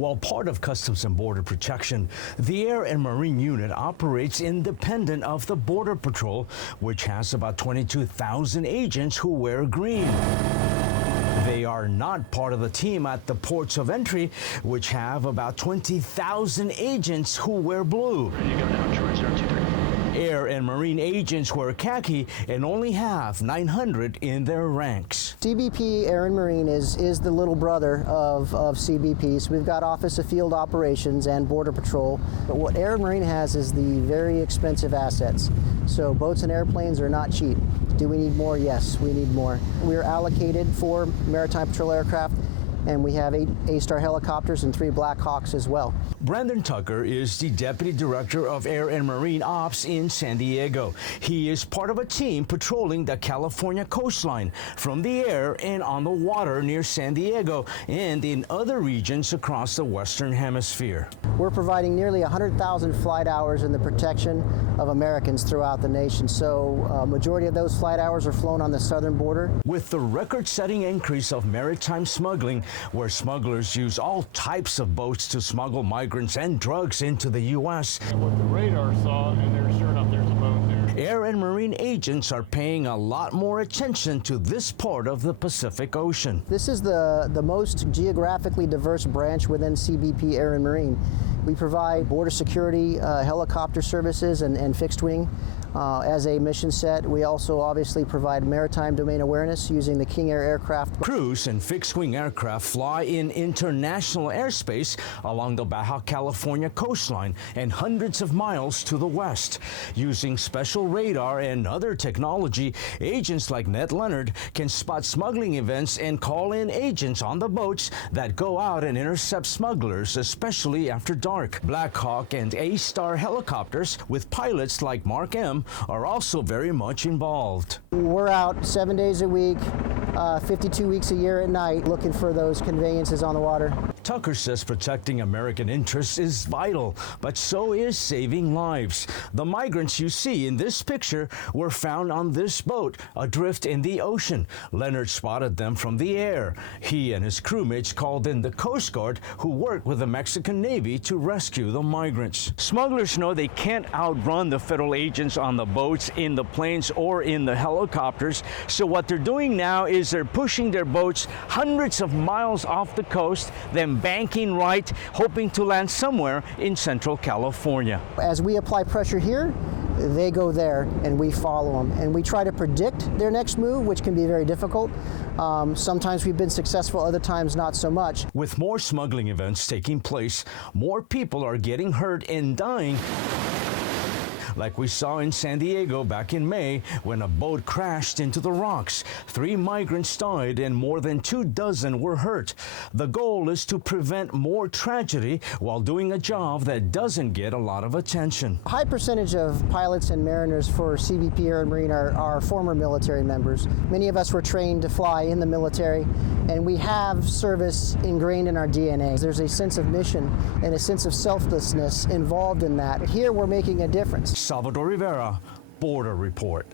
While part of Customs and Border Protection, the Air and Marine Unit operates independent of the Border Patrol, which has about 22,000 agents who wear green. They are not part of the team at the ports of entry, which have about 20,000 agents who wear blue. Ready to go now, Troy 023. Air and Marine agents wear khaki and only have 900 in their ranks. Cbp Air and Marine is the little brother of Cbp. So we've got Office of Field Operations and Border Patrol. But what Air and Marine has is the very expensive assets. So boats and airplanes are not cheap. Do we need more? Yes, we need more. We're allocated 4 maritime patrol aircraft, and we have 8 A-Star helicopters and 3 Black Hawks as well. Brandon Tucker is the Deputy Director of Air and Marine Ops in San Diego. He is part of a team patrolling the California coastline from the air and on the water near San Diego and in other regions across the Western Hemisphere. We're providing nearly 100,000 flight hours in the protection of Americans throughout the nation. So majority of those flight hours are flown on the southern border. With the record-setting increase of maritime smuggling, where smugglers use all types of boats to smuggle migrants and drugs into the U.S. And what the radar saw, and there's sure enough, there's a boat there. Air and Marine agents are paying a lot more attention to this part of the Pacific Ocean. This is the most geographically diverse branch within Cbp Air and Marine. We provide border security, helicopter services, and fixed wing as a mission set. We also obviously provide maritime domain awareness using the King Air aircraft. Crews and fixed-wing aircraft fly in international airspace along the Baja California coastline and hundreds of miles to the west. Using special radar and other technology, agents like Ned Leonard can spot smuggling events and call in agents on the boats that go out and intercept smugglers, especially after dark. Black Hawk and A-Star helicopters with pilots like Mark M are also very much involved. We're out 7 days a week, 52 weeks a year at night, looking for those conveyances on the water. Tucker says protecting American interests is vital, but so is saving lives. The migrants you see in this picture were found on this boat, adrift in the ocean. Leonard spotted them from the air. He and his crewmates called in the Coast Guard, who worked with the Mexican Navy to rescue the migrants. Smugglers know they can't outrun the federal agents on the boats, in the planes, or in the helicopters. So what they're doing now is they're pushing their boats hundreds of miles off the coast, then banking right, hoping to land somewhere in Central California. As we apply pressure here, they go there and we follow them. And we try to predict their next move, which can be very difficult. Sometimes we've been successful, other times not so much. With more smuggling events taking place, more people are getting hurt and dying, like we saw in San Diego back in May when a boat crashed into the rocks. 3 migrants died and more than 24 were hurt. The goal is to prevent more tragedy while doing a job that doesn't get a lot of attention. A high percentage of pilots and mariners for Cbp Air and Marine are former military members. Many of us were trained to fly in the military, and we have service ingrained in our DNA. There's a sense of mission and a sense of selflessness involved in that. Here we're making a difference. Salvador Rivera, Border Report.